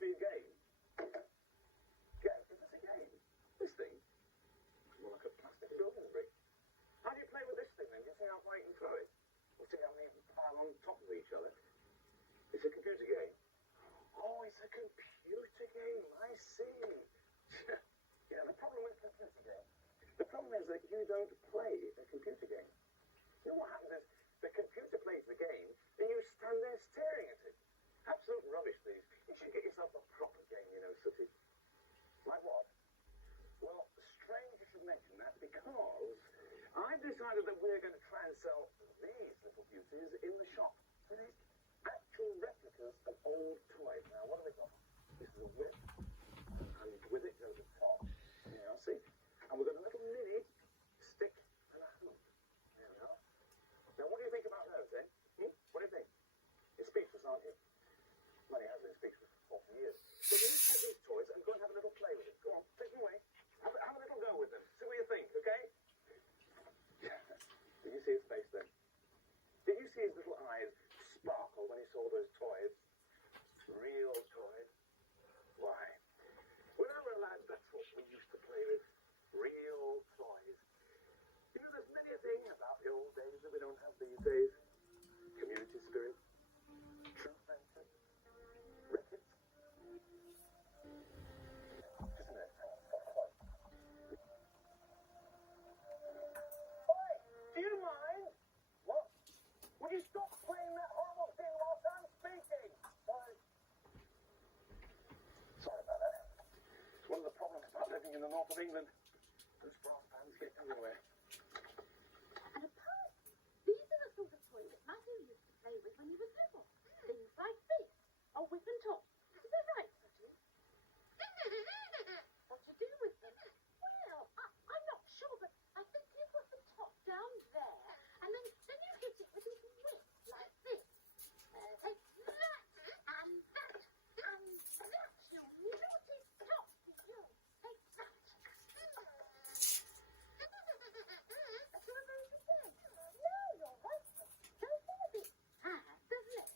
for your game? Is this a game? This thing? It's more like a plastic building brick. How do you play with this thing then? You see how far you can throw it? Or see how many pile on top of each other? It's a computer game. Oh, it's a computer game. I see. Yeah, the problem with computer game, the problem is that you don't play a computer game. You know what happens is the computer plays the game and you stand there staring at it. Absolute rubbish, these. You should get yourself a proper game, you know, Sooty. Like what? Well, strange you should mention that because I've decided that we're going to try and sell these little beauties in the shop. So these actual replicas of old toys. Now, what have we got? This is a whip, and with it goes a top. Yeah, see? And we've got a little mini stick and a hoop. There we are. Now, what do you think about those, eh? What do you think? You're speechless, aren't you? Money has been speechless for 40 years. So you take these toys and go and have a little play with them. Go on, take them away. Have a little go with them. See what you think, okay? Yeah. Did you see his face then? Did you see his little eyes sparkle when he saw those toys? Real toys. Why? When I was a lad, that's what we used to play with. Real toys. You know, there's many a thing about the old days that we don't have these days. Community spirit. True friendship. Records. Isn't it? Oi! Do you mind? What? Would you stop playing that horrible thing whilst I'm speaking? Sorry. Sorry about that. It's one of the problems about living in the north of England. Those brass bands get everywhere. And apparently, these are the sort of toys that Matthew used to play with when he was little. Things like this. A whip and top. Is that right, Sooty? What to do with them? Well, I'm not sure, but I think you put the top down there, and then you hit it with his whip, like this. Take that, and that, and that, you naughty top, you. Take that. That's all very good then. No, you're right. Does seem a bit sad, doesn't it?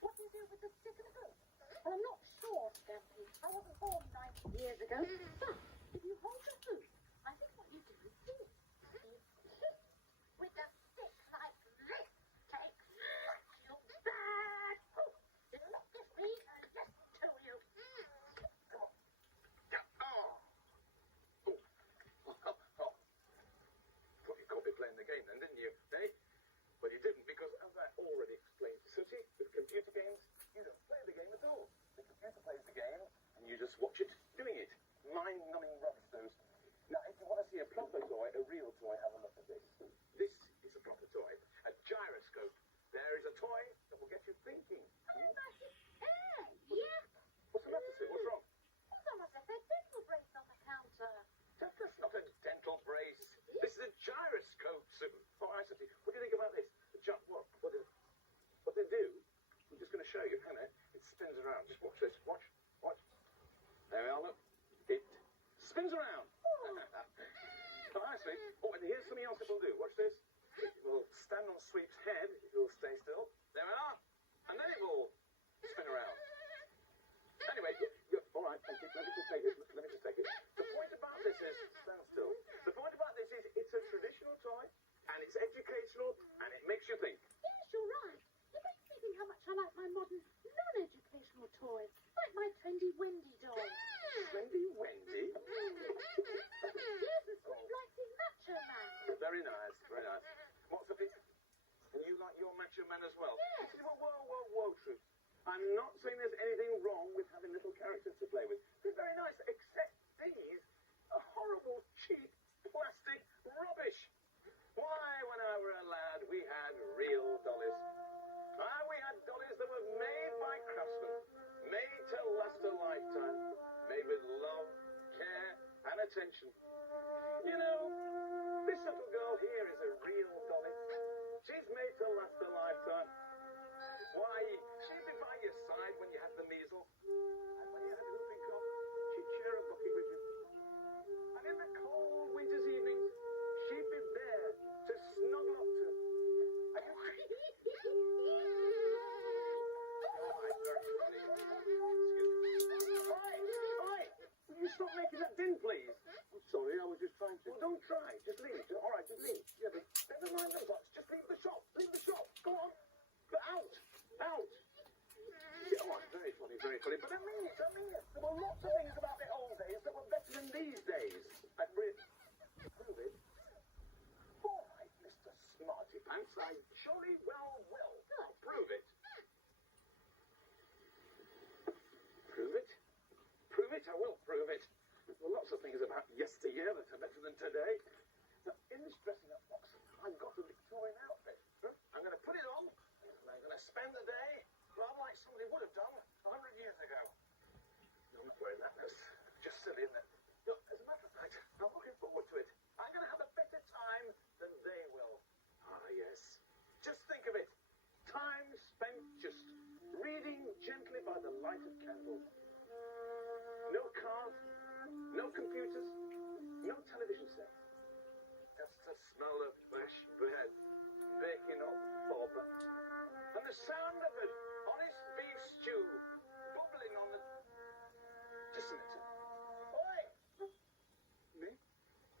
What do you do with the stick and the hoop? Well, I'm not sure, Stampy. I wasn't born 90 years ago. But if you hold the hoop, I think what you do is this. You hit with the stick like this. Take that, you bad hoop. You look at me and listen to you. Come on. Yeah. Oh. Thought you caught me playing the game then, didn't you? Eh? Well, you didn't, because as I already explained to Sooty, with computer games, you don't play the game at all. The computer plays the game, and you just watch it doing it. Mind-numbing rubbish, those. Now, if you want to see a proper toy, a real toy, have a look at this. This is a proper toy. A gyroscope. There is a toy that will get you thinking. Oh, that's it. Yeah. What's the matter, Sue? What's wrong? It's almost like that dental brace on the counter. That's not a dental brace. This is a gyroscope, Sue. Oh, I see. What do you think about this? What they do, I'm just going to show you, Hannah. It spins around. Just watch this. Watch. There we are, look. It spins around. Oh, I see. Oh, and here's something else it will do. Watch this. It will stand on Sweep's head if he'll stay still. There we are. And then it will spin around. Anyway, all right, thank you. Let me just take it. The point about this is, stand still. The point about this is it's a traditional toy, and it's educational, and it makes you think. Yes, you're right. It makes me think how much I like my modern, non-educational toys, like my trendy Wendy doll. Wendy? Yes, and Sweet likes his macho man. Very nice, very nice. What's the thing? And you like your macho man as well? Yes. Whoa, Truth. I'm not saying there's anything wrong with having little characters to play with. They're very nice, except these are horrible, cheap, plastic rubbish. Why, when I were a lad, we had real dollies. We had dollies that were made by craftsmen, made to last a lifetime, made with love, care, and attention. You know, this little girl here is a real dolly. She's made to last a lifetime. Why, she'd be by your side when you had the measles, and when you had a whooping cough, she'd share a bucket with you. And in the cold winter's evenings, she'd be there to snuggle up to, making that din, please? I'm sorry, I was just trying to... Well, don't try. Just leave. All right, just leave. Yeah, but never mind the box. Just leave the shop. Leave the shop. Go on. But out. Out. Yeah, all right, very funny, very funny. But I mean it, I mean it. There were lots of things about the old days that were better than these days. And prove it. All right, Mr. Smarty Pants, I jolly well will. I'll prove it. Prove it? Prove it? I will prove it. There are lots of things about yesteryear that are better than today. Now, in this dressing up box, I've got a Victorian outfit. I'm going to put it on, and I'm going to spend the day rather like somebody would have done 100 years ago. No, I'm not wearing that. That's just silly, isn't it? No, as a matter of fact, I'm looking forward to it. I'm going to have a better time than they will. Ah, yes. Just think of it. Time spent just reading gently by the light of candles. No cars, no computers, no television set. Just the smell of fresh bread baking up Bob. And the sound of an honest beef stew bubbling on the... Just a minute. Oi! Me?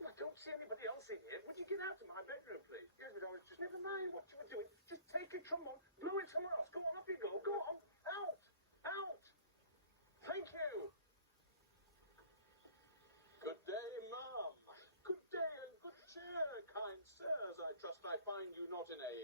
I don't see anybody else in here. Would you get out of my bedroom, please? Yes, but just never mind what you were doing. Just take a trombone, blow it somewhere else. Go on, up you go. Go on. Out! Out! Thank you! Good day, ma'am. Good day and good cheer, kind sirs. I trust I find you not in a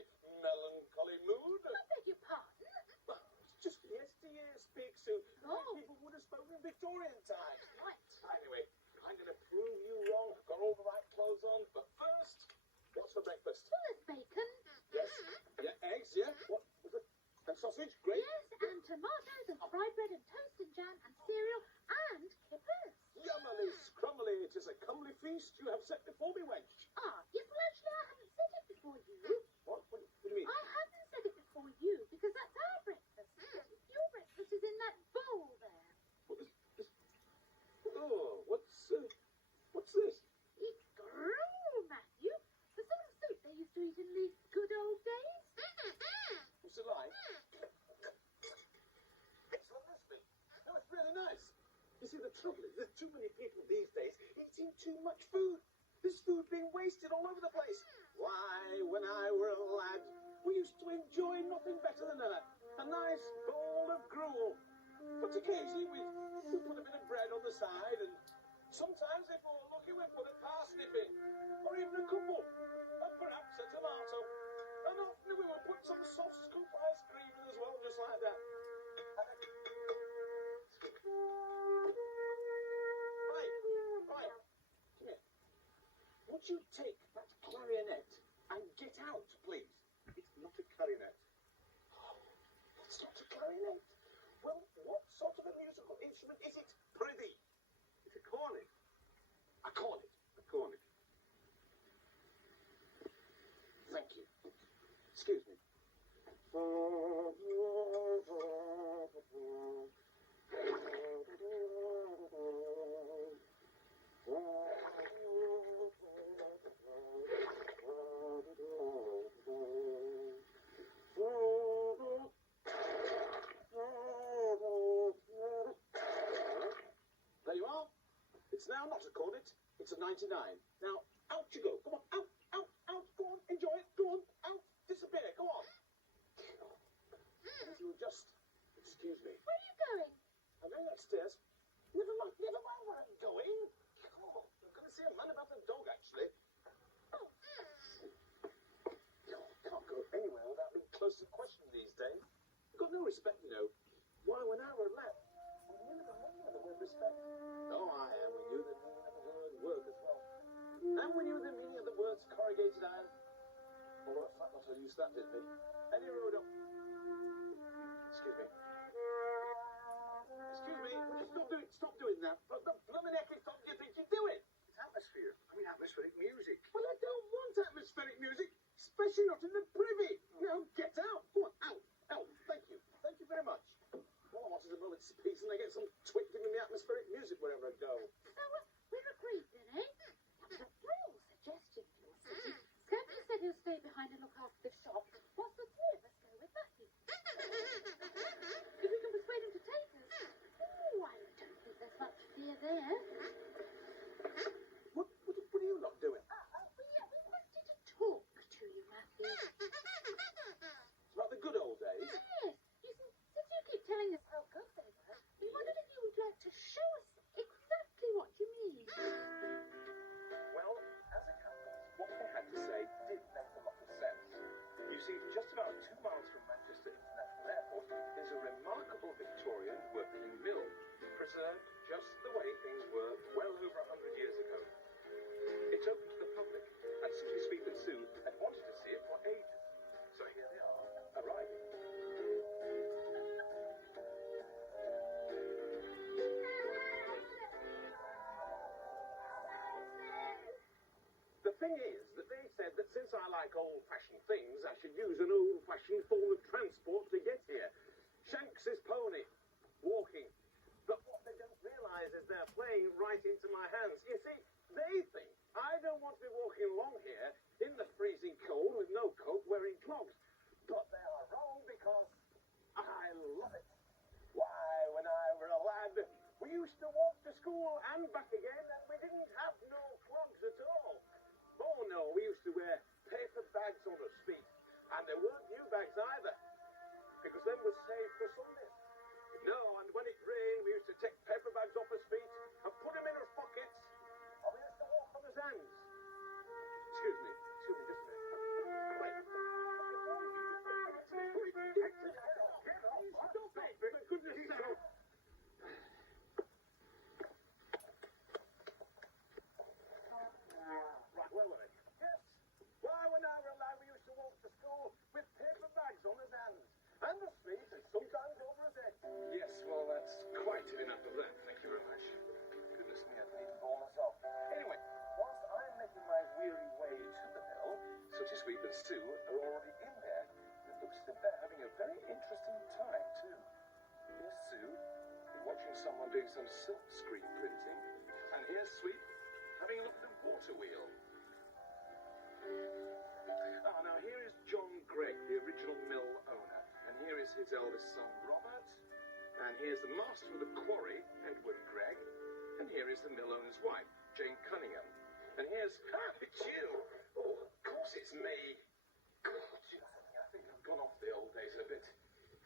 melancholy mood. I beg your pardon? Well, it's just yesteryear speak, Sue. Oh. People would have spoken in Victorian times. Right. Anyway, I'm going to prove you wrong. I've got all the right clothes on. But first, what's for breakfast? Well, there's bacon. Yes. Yeah, eggs, yeah. What was it? And sausage? Great. Yes, and tomatoes and fried bread and toast and jam and cereal and kippers. Yummily, scrummily, it is a comely feast you have set before me, wench. Ah, yes, well, actually, I haven't said it before you. What do you mean? I haven't said it before you because that's our breakfast. Your breakfast is in that bowl there. What is this? Oh, what's this? It's gruel, Matthew. The sort of soup they used to eat in the good old days. What's it like? Excellent recipe. No, it's really nice. You see, the trouble is there's too many people these days eating too much food. There's food being wasted all over the place. Why, when I were a lad, we used to enjoy nothing better than a nice bowl of gruel. But occasionally we'd put a bit of bread on the side, and sometimes if we were lucky we'd put a parsnip in, or even a couple, and perhaps a tomato. And often we would put some soft scoop ice cream in as well, just like that. Right, come here. Would you take that clarinet and get out, please? It's not a clarinet. Oh, it's not a clarinet. Well, what sort of a musical instrument is it, prithee? It's a cornet. A cornet. A cornet. Thank you. Excuse me. There you are. It's now not a cornet, it's a 99. Now, out you go. Come on, out, out, out. Go on, enjoy it. Go on, out, disappear. Go on. If you would just excuse me. Where are you going? I'm going upstairs. Never mind where I'm going. Oh, I'm going to see a man about a dog, actually. Oh. No, I can't go anywhere without being closely questioned these days. I've got no respect, you know. Why, when I were a lad, we knew the meaning of the word respect. Oh, I am. We knew the meaning of the word work as well. And we knew the meaning of the words corrugated iron. Although a fat lot of use that did me. Any road up. Excuse me. Excuse me. Would you stop doing that? But the blooming heck is what do you think you're doing? It's atmosphere. I mean atmospheric music. Well, I don't want atmospheric music, especially not in the privy. Now, get out. Go on, out. Out. Thank you. Thank you very much. All I want is a moment's peace, and I get some twit giving me atmospheric music wherever I go. So we're agreed then, eh? That's a real suggestion, Sooty. Scampi said he'll stay behind and look after the shop, whilst the three of us go with Matthew. If we can persuade him to take us. Oh, I don't think there's much fear there. served just the way things were well over 100 years ago. It's open to the public, and Sooty, Sweep and Sue had wanted to see it for ages. So here they are, arriving. The thing is that they said that since I like old-fashioned things, I should use an old-fashioned form of transport to get here. Shanks's pony, walking. But what they don't realise is they're playing right into my hands. You see, they think I don't want to be walking along here in the freezing cold with no coat, wearing clogs. But they are wrong because I love it. Why, when I were a lad, we used to walk to school and back again, and we didn't have no clogs at all. Oh no, we used to wear paper bags on our feet, and there weren't new bags either, because them was saved for Sunday. No, and when it rained, we used to take paper bags off our feet and put them in our pockets, and we used to walk on our hands. Excuse me, just a minute. Wait. Stop it, for goodness sake. Right, where were they? Yes. Why, when I were a lad, we used to walk to school with paper bags on our hands, and the feet, and sometimes over our heads. Yes, well, that's quite enough of that. Thank you very much. Goodness me, I need to go myself. Anyway, whilst I'm making my weary way to the mill, Sooty, Sweep and Sue are already in there. It looks as if they're having a very interesting time, too. Here's Sue, watching someone doing some silk screen printing. And here's Sweep, having a look at the water wheel. Ah, now here is John Gregg, the original mill owner. And here is his eldest son, Robert. And here's the master of the quarry, Edward Gregg. And here is the mill owner's wife, Jane Cunningham. And here's... it's you! Oh, of course it's me. God, you know something? I think I've gone off the old days a bit.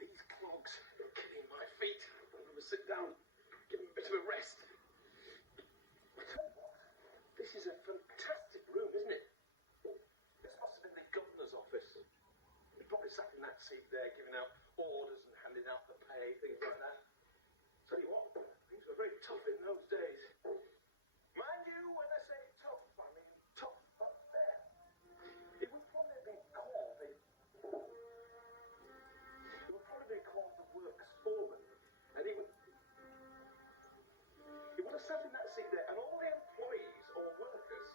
These clogs are killing my feet. I'm going to sit down, give them a bit of a rest. I tell you what, this is a fantastic room, isn't it? This must have been the governor's office. He probably sat in that seat there, giving out orders and handing out the pay, things like that. Tell you what, things were very tough in those days. Mind you, when I say tough, I mean tough up there. It would probably have been called the works foreman. And he would have sat in that seat there, and all the employees or workers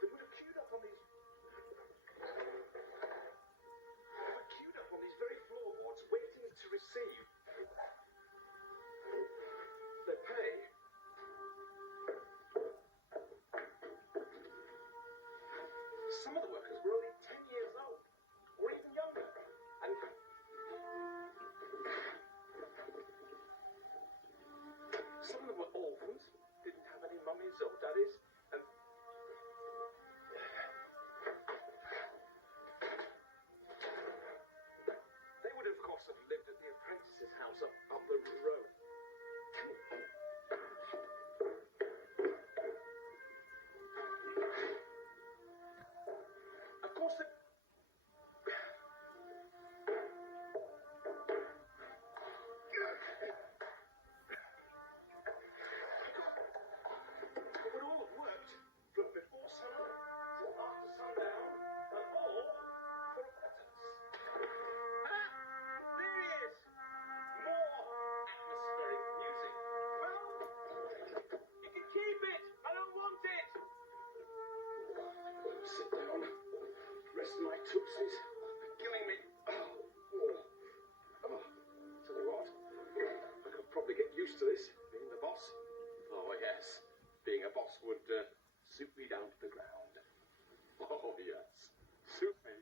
they would have queued up on these very floorboards waiting to receive their pay. Some of the workers were only 10 years old, or even younger, and some of them were orphans, didn't have any mummies or daddies, and they would, of course, have lived at the apprentice's house up the road. Of course, they would all have worked from before summer till after sundown, and all for a pittance. Ah, there he is! More atmospheric music. Well, you can keep it. I don't want it. Sit down. Rest my tootsies. They're killing me. Tell you what, I could probably get used to this, being the boss. Oh, yes. Being a boss would suit me down to the ground. Oh, yes. Suit me.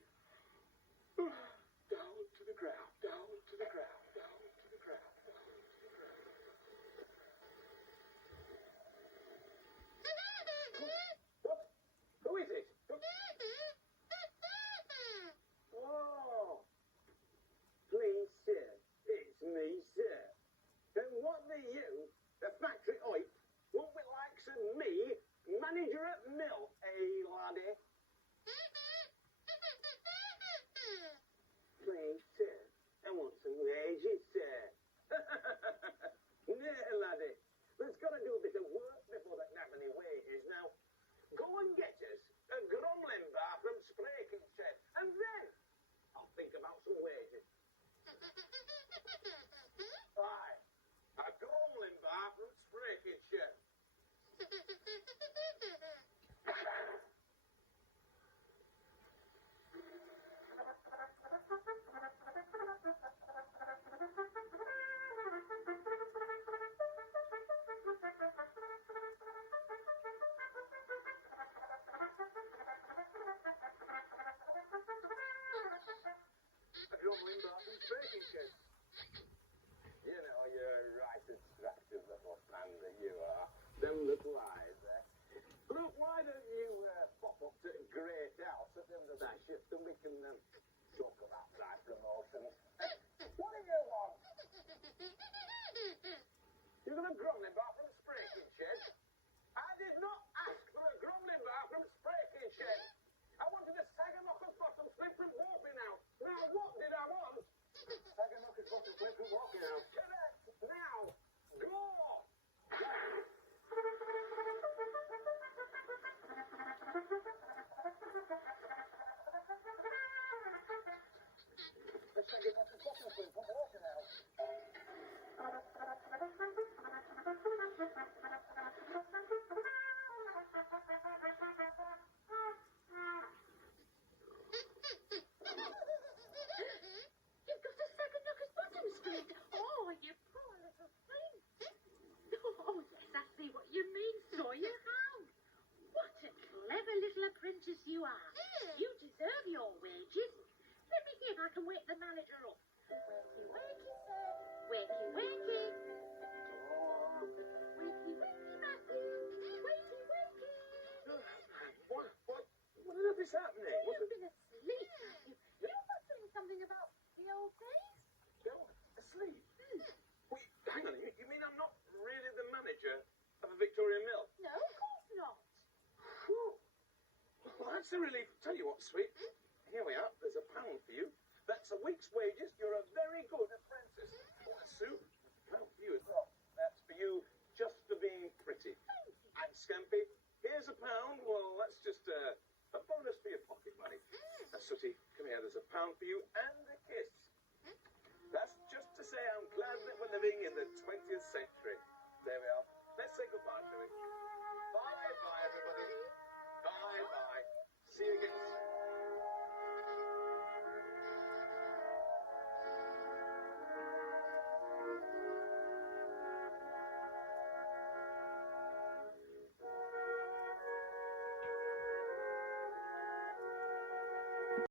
Down to the ground, down to the ground, down to the ground, down to the ground. What? Who is it? a grumbling bar from Spraking Shed, and then I'll think about some wages. Aye, a grumbling bar from Spraking Shed. Grumbling bar from Spraking Shed. You know, you're right attractive little man that you are. Them little eyes, eh? Look, why don't you pop up to Great House at the end of that shift and we can talk about my promotions. What do you want? You got a grumbling bar from Spraking Shed? I did not ask for a grumbling bar from Spraking Shed. I wanted a Sagamocker's bottom slip from Walking House. Now, what did I want? Sagamocker's bottom slip from Walking House. Correct. Now, go! The Sagamocker's bottom slip from Walking House. You've got a Sagamocker's bottom split. Oh, you poor little thing. Oh, yes, I see what you mean, so you have. What a clever little apprentice you are. You deserve your wages. Let me see if I can wake the manager up. Wakey, wakey, sir. Wakey, wakey. Oh, wakey, wakey, Matthew. Wakey, wakey. What on earth is happening? You've been asleep, Matthew. You were doing something about the old days. Asleep? Wait, hang on, you mean I'm not really the manager of a Victorian mill? No, of course not. Whew. Well, that's a relief. Tell you what, sweet. Here we are. There's £1 for you. That's a week's wages. You're a very good apprentice. Sue, £1 for you as well. That's for you just for being pretty. And Scampy, here's £1. Well, that's just a bonus for your pocket money. Sooty, come here. There's £1 for you and